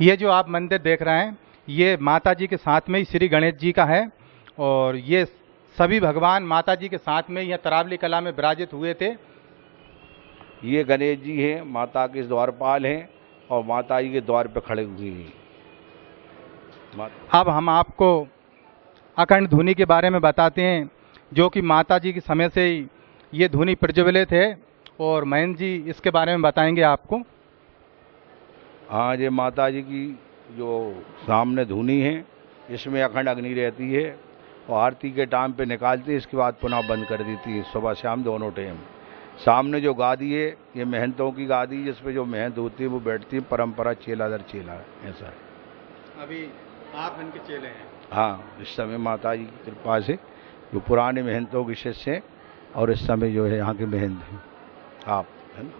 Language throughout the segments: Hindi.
ये जो आप मंदिर देख रहे हैं, ये माता जी के साथ में ही श्री गणेश जी का है। और ये सभी भगवान माता जी के साथ में यहाँ तरावली कला में विराजित हुए थे। ये गणेश जी हैं, माता के द्वारपाल हैं और माता जी के द्वार पे खड़े हुए हैं। अब हम आपको अखंड धुनी के बारे में बताते हैं, जो कि माता जी के समय से ही ये धुनी प्रज्वलित है। और महेंद्र जी इसके बारे में बताएंगे आपको। हाँ, ये माता जी की जो सामने धुनी है, इसमें अखंड अग्नि रहती है और आरती के टाइम पे निकालती है, इसके बाद पुनः बंद कर देती है सुबह शाम दोनों टाइम। सामने जो गादी है, ये महंतों की गादी, जिसपे जो महंत होती है वो बैठती है, परंपरा चेला दर चेला ऐसा है। अभी आप इनके चेले हैं? हाँ, इस समय माता जी की कृपा से जो पुराने महंतों के शिष्य हैं और इस समय जो है यहाँ के महंत हैं आप, है ना।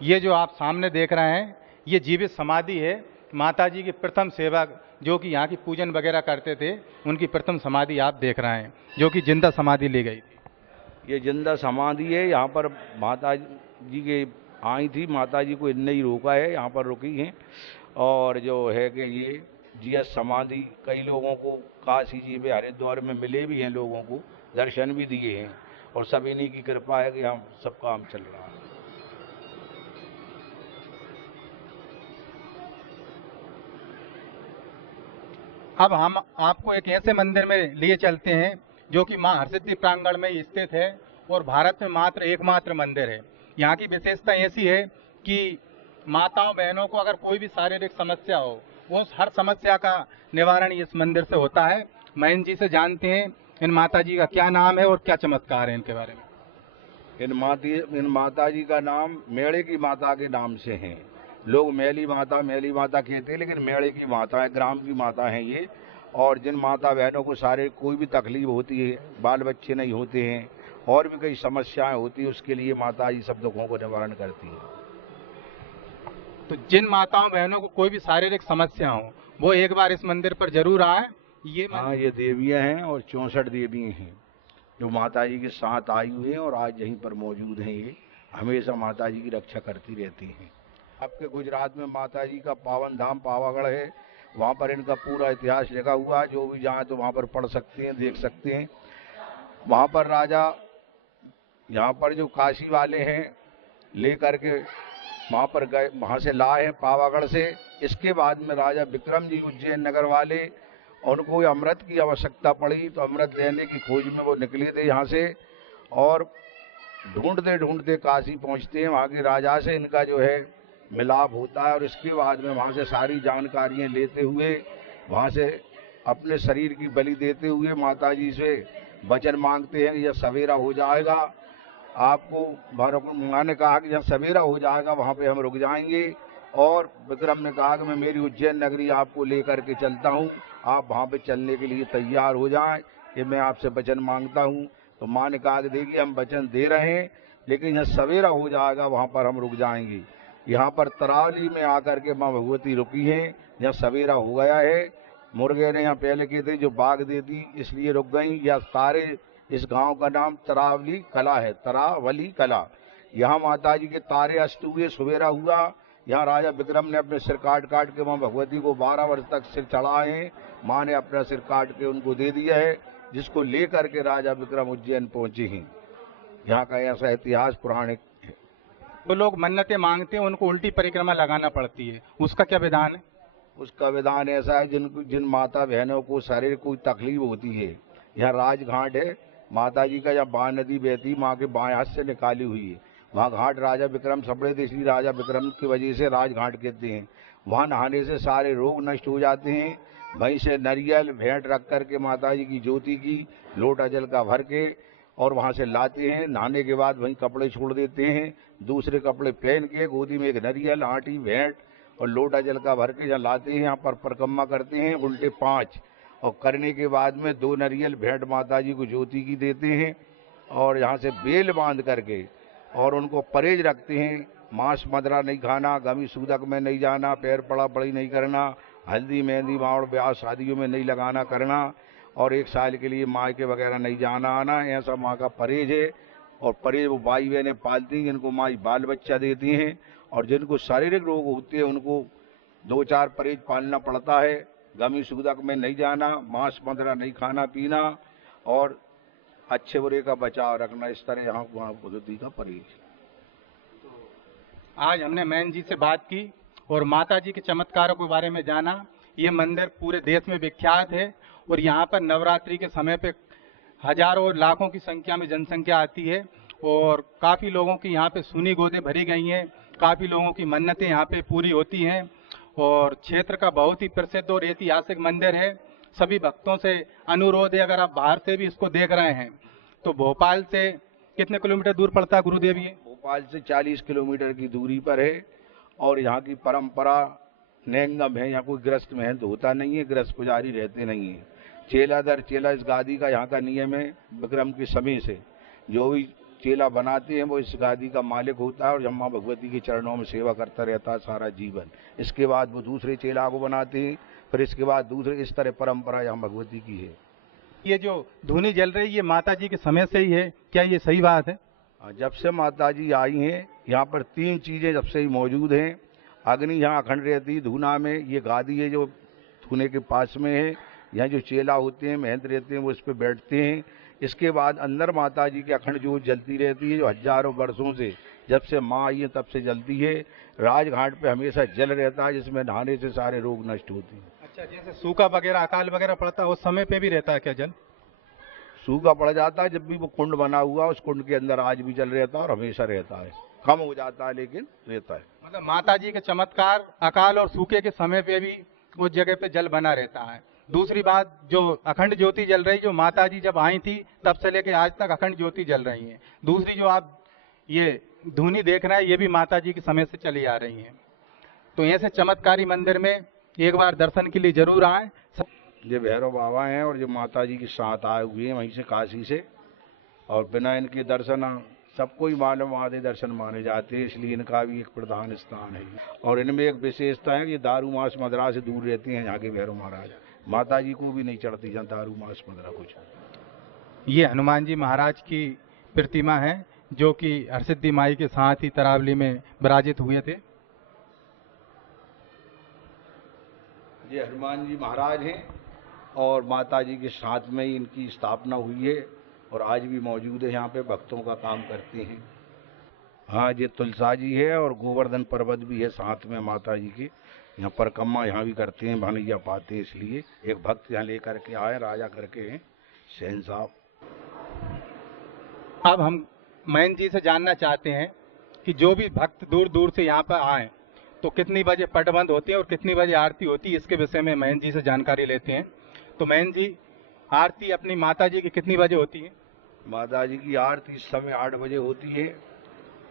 ये जो आप सामने देख रहे हैं, ये जीवित समाधि है। माता जी के प्रथम सेवक जो कि यहाँ की पूजन वगैरह करते थे, उनकी प्रथम समाधि आप देख रहे हैं, जो कि जिंदा समाधि ली गई थी। ये जिंदा समाधि है। यहाँ पर माता जी के आई थी, माता जी को इनने ही रोका है, यहाँ पर रुकी हैं। और जो है कि ये जीएस समाधि कई लोगों को काशी जी में हरिद्वार में मिले भी हैं, लोगों को दर्शन भी दिए हैं और सब इन्हीं की कृपा है कि हम सब काम चल रहा है। अब हम आपको एक ऐसे मंदिर में लिए चलते हैं जो कि मां हरसिद्धि प्रांगण में स्थित है और भारत में मात्र एकमात्र मंदिर है। यहाँ की विशेषता ऐसी है कि माताओं बहनों को अगर कोई भी शारीरिक समस्या हो, वो हर समस्या का निवारण इस मंदिर से होता है। महेंद्र जी से जानते हैं इन माता जी का क्या नाम है और क्या चमत्कार है इनके बारे में। इन माता जी का नाम मेड़े की माता के नाम से है। लोग मेली माता कहते हैं, लेकिन मेड़े की माता है, ग्राम की माता है ये। और जिन माता बहनों को सारे कोई भी तकलीफ होती है, बाल बच्चे नहीं होते हैं और भी कई समस्याएं होती है, उसके लिए माता जी सब दुखों को निवारण करती है। तो जिन माताओं बहनों को कोई भी शारीरिक समस्या हो, वो एक बार इस मंदिर पर जरूर आए। हाँ, ये देवियां हैं और 64 देवी हैं जो माता जी के साथ आई हुई हैं और आज यहीं पर मौजूद हैं। ये हमेशा माता जी की रक्षा करती रहती हैं। आपके गुजरात में माता जी का पावन धाम पावागढ़ है, वहाँ पर इनका पूरा इतिहास लिखा हुआ है। जो भी जाए तो वहाँ पर पढ़ सकते हैं, देख सकते हैं। वहाँ पर राजा, यहाँ पर जो काशी वाले हैं लेकर के वहाँ पर गए, वहाँ से लाए हैं पावागढ़ से। इसके बाद में राजा विक्रम जी उज्जैन नगर वाले, उनको अमृत की आवश्यकता पड़ी तो अमृत लेने की खोज में वो निकले थे यहाँ से और ढूंढते ढूंढते काशी पहुँचते हैं। वहाँ के राजा से इनका जो है मिलाप होता है और इसके बाद में वहाँ से सारी जानकारियाँ लेते हुए, वहाँ से अपने शरीर की बलि देते हुए माता जी से वचन मांगते हैं, यह सवेरा हो जाएगा, आपको मां ने कहा कि जब सवेरा हो जाएगा वहाँ पे हम रुक जाएंगे। और विक्रम ने कहा कि मैं मेरी उज्जैन नगरी आपको लेकर के चलता हूँ, आप वहाँ पे चलने के लिए तैयार हो जाएं, ये मैं आपसे वचन मांगता हूँ। तो माँ ने कहा कि देखिए हम वचन दे रहे हैं, लेकिन जब सवेरा हो जाएगा वहाँ पर हम रुक जाएंगे। यहाँ पर तरावली में आकर के माँ भगवती रुकी हैं। जब सवेरा हो गया है, मुर्गे ने यहाँ पहले की थी जो बाग दे दी, इसलिए रुक गई। या सारे इस गांव का नाम तरावली कला है, तरावली कला। यहाँ माता जी के तारे अष्ट हुए, सवेरा हुआ। यहाँ राजा विक्रम ने अपने सिर काट काट के माँ भगवती को 12 वर्ष तक सिर चढ़ाए हैं। माँ ने अपना सिर काट के उनको दे दिया है, जिसको लेकर के राजा विक्रम उज्जैन पहुंचे हैं। यहाँ का ऐसा इतिहास पुराणिक है। तो लोग मन्नतें मांगते हैं, उनको उल्टी परिक्रमा लगाना पड़ती है, उसका क्या विधान है? उसका विधान ऐसा है, जिन माता बहनों को शरीर कोई तकलीफ होती है, यहाँ राजघाट है माता जी का, जब बाँ नदी बहती माँ के बाएं हाथ से निकाली हुई है, वहाँ घाट राजा विक्रम सबड़े थे, इसलिए राजा विक्रम की वजह से राजघाट कहते हैं। वहाँ नहाने से सारे रोग नष्ट हो जाते हैं। वहीं से नारियल भेंट रख करके माता जी की ज्योति की लोटा जल का भर के और वहाँ से लाते हैं। नहाने के बाद वहीं कपड़े छोड़ देते हैं, दूसरे कपड़े पहन के गोदी में एक नारियल, आटी, भेंट और लोटा जल का भर के जहाँ लाते हैं, यहाँ पर परिक्रमा करते हैं उल्टे 5 और करने के बाद में 2 नारियल भेंट माता जी को ज्योति की देते हैं और यहाँ से बेल बांध करके और उनको परहेज रखते हैं। मांस मदरा नहीं खाना, गमी सूदक में नहीं जाना, पैर पड़ा पड़ी नहीं करना, हल्दी मेहंदी मावड़ ब्याह शादियों में नहीं लगाना करना और 1 साल के लिए मायके वगैरह नहीं जाना आना, ऐसा माँ का परहेज है। और परहेज वो भाई बहनें पालती हैं, इनको माँ बाल बच्चा देती हैं और जिनको शारीरिक रोग होते हैं उनको 2-4 परहेज पालना पड़ता है। गमी सूदक में नहीं जाना, मांस मदिरा नहीं खाना पीना और अच्छे बुरे का बचाव रखना, इस तरह यहाँ भगवती का परहेज। आज हमने मैन जी से बात की और माता जी के चमत्कारों के बारे में जाना। ये मंदिर पूरे देश में विख्यात है और यहाँ पर नवरात्रि के समय पे हजारों और लाखों की संख्या में जनसंख्या आती है और काफी लोगों की यहाँ पे सुनी गोदें भरी गई हैं, काफी लोगों की मन्नतें यहाँ पे पूरी होती हैं और क्षेत्र का बहुत ही प्रसिद्ध और ऐतिहासिक मंदिर है। सभी भक्तों से अनुरोध है, अगर आप बाहर से भी इसको देख रहे हैं तो भोपाल से कितने किलोमीटर दूर पड़ता है गुरुदेव? ये भोपाल से 40 किलोमीटर की दूरी पर है और यहाँ की परंपरा नेंगम है। यहाँ कोई ग्रस्त महंत होता नहीं है, ग्रस्त पुजारी रहते नहीं है। चेला दर चेला इस गादी का यहाँ का नियम है। विक्रम के समय से जो भी चेला बनाते हैं वो इस गादी का मालिक होता है और अम्मा भगवती के चरणों में सेवा करता रहता है सारा जीवन। इसके बाद वो दूसरे चेला को बनाते हैं, फिर इसके बाद दूसरे, इस तरह परंपरा यहाँ भगवती की है। ये जो धुनी जल रही है ये माता जी के समय से ही है, क्या ये सही बात है? जब से माता जी आई हैं यहाँ पर 3 चीजें जब से ही मौजूद हैं। अग्नि यहाँ अखंड रहती धूना में, ये गादी है जो धूने के पास में है। यहाँ जो चेला होते हैं महंत रहते हैं वो इस पे बैठते हैं। इसके बाद अंदर माता जी की अखंड ज्योत जलती रहती है जो हजारों वर्षों से, जब से माँ आई है तब से जलती है। राजघाट पे हमेशा जल रहता है जिसमें नहाने से सारे रोग नष्ट होते हैं। अच्छा, जैसे सूखा वगैरह अकाल वगैरह पड़ता है उस समय पे भी रहता है क्या जल? सूखा पड़ जाता है जब भी वो कुंड बना हुआ उस कुंड के अंदर आज भी जल रहता है और हमेशा रहता है। कम हो जाता है लेकिन रहता है। मतलब माता जी के चमत्कार अकाल और सूखे के समय पे भी उस जगह पे जल बना रहता है। दूसरी बात, जो अखंड ज्योति जल रही, जो माता जी जब आई थी तब से लेके आज तक अखंड ज्योति जल रही है। दूसरी जो आप ये धुनी देख रहे हैं ये भी माता जी के समय से चली आ रही है। तो ऐसे चमत्कारी मंदिर में एक बार दर्शन के लिए जरूर आए। ये भैरव बाबा हैं और जो माता जी के साथ आए हुए हैं वहीं से काशी से, और बिना इनके दर्शन सबको ही मालूम आधे दर्शन माने जाते हैं, इसलिए इनका भी एक प्रधान स्थान है। और इनमें एक विशेषता है कि दारू मांस मदिरा से दूर रहते हैं यहाँ के भैरव महाराज। माता जी को भी नहीं चढ़ती जहाँ दारू मांस मदिरा कुछ। ये हनुमान जी महाराज की प्रतिमा है जो कि हरसिद्धि माई के साथ ही तरावली में विराजित हुए थे। ये हनुमान जी महाराज हैं और माता जी के साथ में ही इनकी स्थापना हुई है और आज भी मौजूद है, यहाँ पे भक्तों का काम करते हैं। हाँ, ये तुलसा जी है और गोवर्धन पर्वत भी है साथ में माता जी के। यहाँ परिक्रमा यहाँ भी करते हैं, भानैया पाते हैं, इसलिए एक भक्त यहाँ लेकर के आए, राजा करके हैं सेन साहब। अब हम मैन जी से जानना चाहते हैं कि जो भी भक्त दूर दूर से यहाँ पर आए तो कितनी बजे पट बंद होती है और कितनी बजे आरती होती है, इसके विषय में मैन जी से जानकारी लेते हैं। तो मैन जी, आरती अपनी माता जी की कितनी बजे होती है? माता जी की आरती इस समय 8 बजे होती है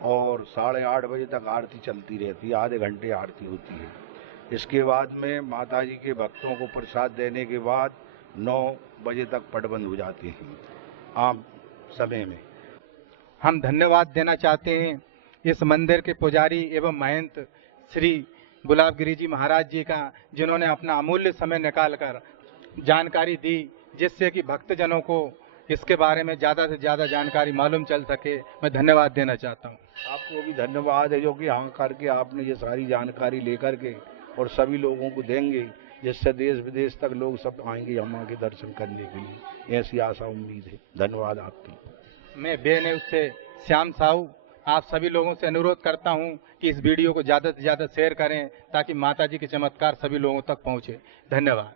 और 8:30 बजे तक आरती चलती रहती है, आधे घंटे आरती होती है। इसके बाद में माता जी के भक्तों को प्रसाद देने के बाद 9 बजे तक पट बंद हो जाती है आम समय में। हम धन्यवाद देना चाहते हैं इस मंदिर के पुजारी एवं महंत श्री गुलाबगिरी जी महाराज जी का, जिन्होंने अपना अमूल्य समय निकालकर जानकारी दी जिससे कि भक्तजनों को इसके बारे में ज्यादा से ज्यादा जानकारी मालूम चल सके। मैं धन्यवाद देना चाहता हूँ। आपको भी धन्यवाद है जो कि यहाँ करके आपने ये सारी जानकारी लेकर के और सभी लोगों को देंगे, जिससे देश विदेश तक लोग सब आएंगे अम्मा के दर्शन करने के लिए। ऐसी आशा उम्मीद है। धन्यवाद आपकी। मैं बेन्यूज से श्याम साहू आप सभी लोगों से अनुरोध करता हूं कि इस वीडियो को ज्यादा से ज्यादा शेयर करें ताकि माता जी के चमत्कार सभी लोगों तक पहुंचे। धन्यवाद।